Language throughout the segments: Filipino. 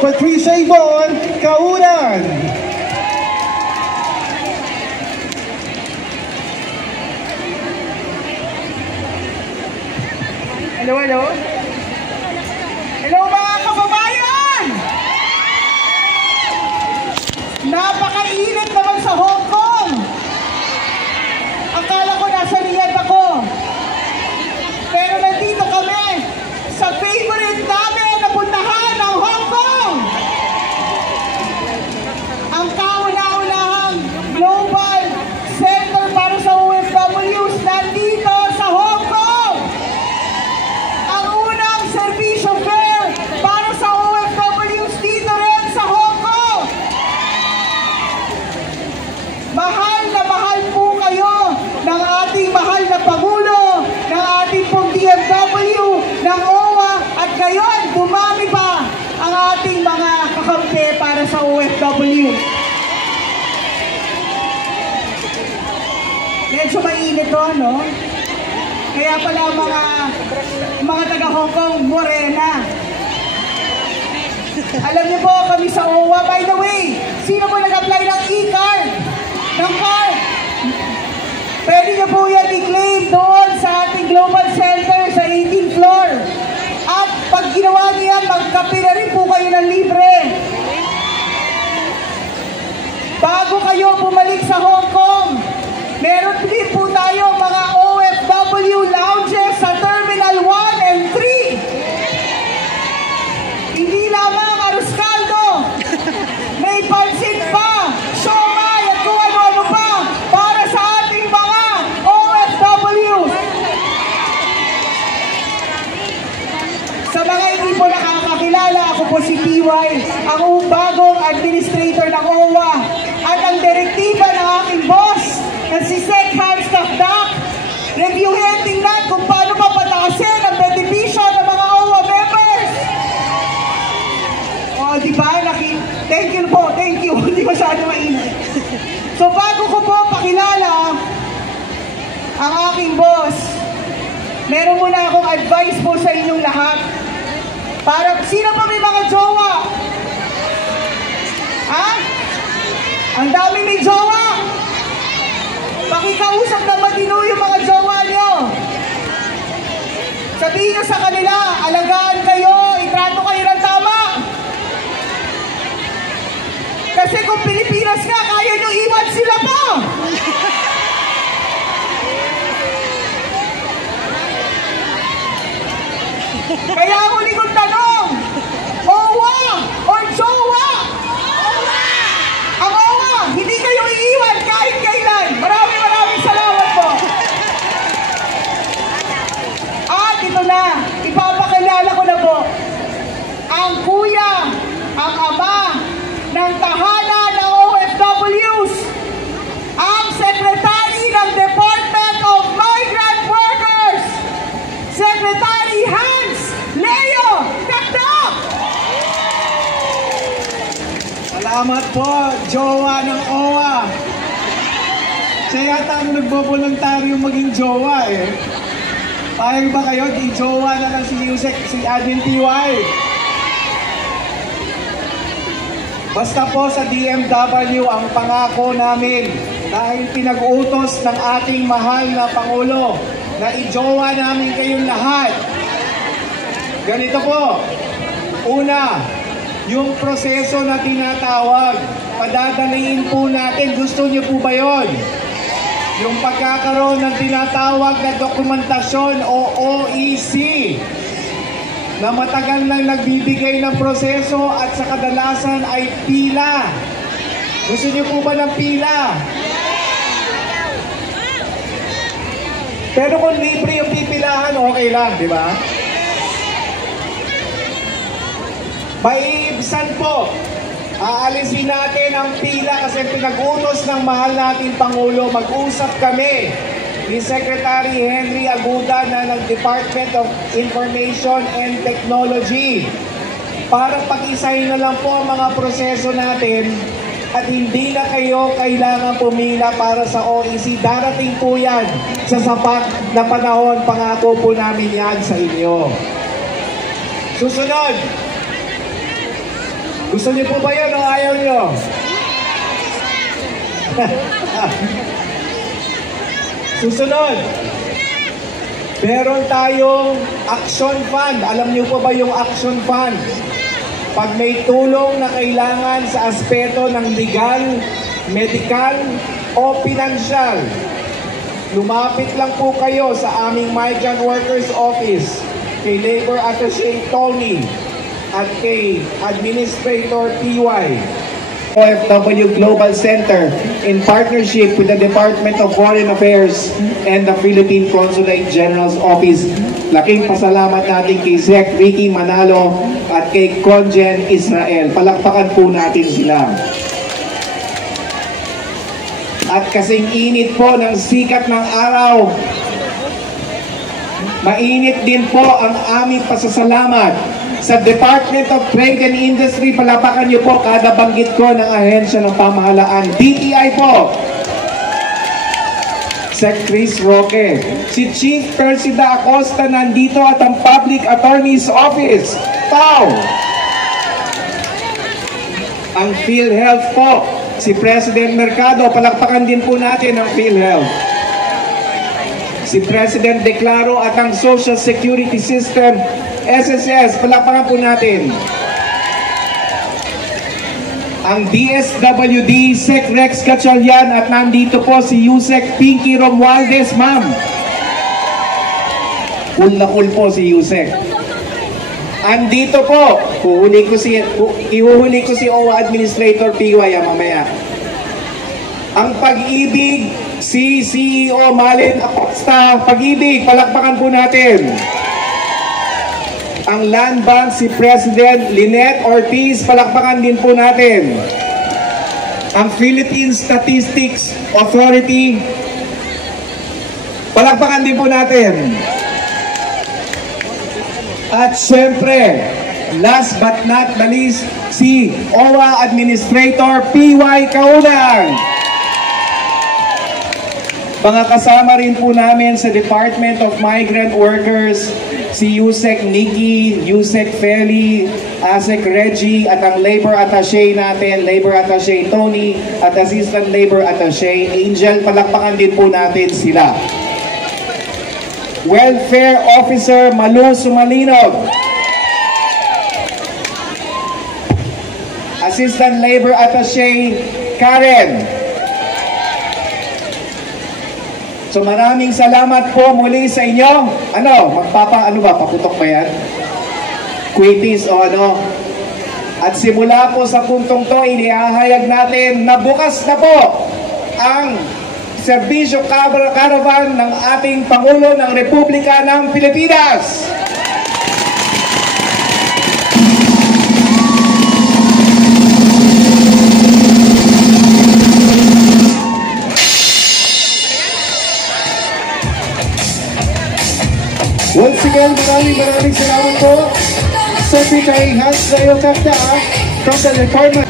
Patricia Yvonne Kaunan. Hello, hello. Hello mga kababayan! Napakainit naman sa Hong Kong. Akala ko nasa Riyadh ako. Pero nandito kami sa favorite namin na puntahan ng Hong Kong. Ang kauna-unahang global center para sa OFWs nandito sa Hong Kong. Ang unang servisyo fair para sa OFWs dito rin sa Hong Kong. Mahal na mahal po kayo ng ating mahal na Pangulo, ng ating pong DFW, ng OWA, at ngayon dumami pa ang ating mga kakampi para sa OFW. Medyo mainit to, no? Kaya pala mga taga Hong Kong, morena. Alam niyo po, kami sa OWA, by the way, sino po nag-apply ng e-card? Ng card? Pwede niyo po yan i-claim doon sa ating Global Center sa 18th floor. At pag ginawa niyo yan, magkape na rin po kayo ng libre. Bago kayo bumalik sa Hong Kong, meron din po tayo mga OFW lounges sa Terminal 1 and 3. Hindi lamang arroz caldo, may pansit pa, siomai at kung ano-ano pa para sa ating mga OFWs. Sa mga hindi po nakakakilala, ako po si PY, ang bagong administrator ng OWA at ang direktiba ng aking boss na si Sec Hans Kakdak. Reviewin, tingnan kung paano papataasin ang benepisyo ng mga OWA members. O, diba? Thank you po, thank you. Hindi masyado mainit. So, bago ko po pakilala ang aking boss, meron muna akong advice po sa inyong lahat. Para, sino pa may mga jowa? Ha? Ang dami may jowa. Pakikausap na matino yung mga jowa nyo. Sabihin nyo sa kanila, alagaan kayo, itrato kayo ng tama. Kasi kung Pilipinas ka, kaya nyo iwan sila pa. Kaya ang huli kong tanong, OWA or jowa? Ang OWA, hindi kayo iiwan kahit kailan. Maraming salamat po. At ito na, ipapakilala ko na po ang kuya, ang ama ng tahanan ng OFWs, ang Secretary ng Department of Migrant Workers, Secretary Hans Leo Kakdak. Salamat po, jowa ng OWA. Siya yata ang nagbo-voluntaryo maging jowa eh. Payag ba kayo? I-jowa na lang si Yusek, si Admin PY. Basta po sa DMW ang pangako namin dahil pinag-utos ng ating mahal na Pangulo na i-jowa namin kayong lahat. Ganito po. Una, yung proseso na tinatawag, padadaliin po natin. Gusto niyo po ba yun? Yung pagkakaroon ng tinatawag na dokumentasyon o OEC na matagal nang nagbibigay ng proseso at sa kadalasan ay pila. Gusto niyo po ba ng pila? Pero kung libre yung pipilahan, okay lang, di ba? Maiibsan po. Aalisin natin ang pila kasi pinag-utos ng mahal nating Pangulo. Mag-usap kami ni Secretary Henry Aguda na ng Department of Information and Technology para pag-isahin na lang po ang mga proseso natin at hindi na kayo kailangan pumila para sa OEC. Darating po yan sa sapat na panahon. Pangako po namin yan sa inyo. Susunod, Gusto niyo po ba yan o ayaw niyo? Susunod. Meron tayong action fund. Alam niyo po ba yung action fund? Pag may tulong na kailangan sa aspeto ng legal, medical, o pinansyal, lumapit lang po kayo sa aming Migrant Workers Office, kay Labor Attaché Tony, at kay Administrator PY. OFW Global Center in partnership with the Department of Foreign Affairs and the Philippine Consulate General's Office. Laking pasalamat natin kay Sec Ricky Manalo at kay Conjen Israel. Palakpakan po natin sila. At kasing init po ng sikat ng araw, mainit din po ang aming pasasalamat sa Department of Trade and Industry. Palapakan niyo po kada banggit ko ng ahensya ng pamahalaan. DTI po, Sec Chris Roque. Si Chief Persida Acosta nandito at ang Public Attorney's Office. PAO. Ang PhilHealth po, si President Mercado. Palakpakan din po natin ang PhilHealth. Si President Declaro at ang Social Security System, SSS, palakpakan po natin. Ang DSWD, Sec Rex Gatchalian, at nandito po si Yusek Pinky Romualdez, ma'am. Cool na cool po si Yusek. Andito po, ihuhuli ko si OWA Administrator PY mamaya. Ang Pag-ibig, si CEO Malin Acosta. Pag-ibig, palakpakan po natin. Ang Land Bank, si President Lynette Ortiz, palakpakan din po natin. Ang Philippine Statistics Authority, palakpakan din po natin. At syempre, last but not the least, si OWA Administrator PY Kaulang. Mga kasama rin po namin sa Department of Migrant Workers, si Yusek Nikki, Yusek Feli, Asek Reggie, at ang Labor Attaché natin, Labor Attaché Tony, at Assistant Labor Attaché Angel. Palakpakan din po natin sila. Welfare Officer Malu Sumalinog, Assistant Labor Attaché Karen. So maraming salamat po muli sa inyo. Paputok ba yan? Quitis o ano? At simula po sa puntong to, inihahayag natin na bukas na po ang serbisyo caravan ng ating Pangulo ng Republika ng Pilipinas. Once again, maraming salamat po. Secretary Hans Zayo Kapta from the Department.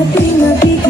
Sa tinga-tinga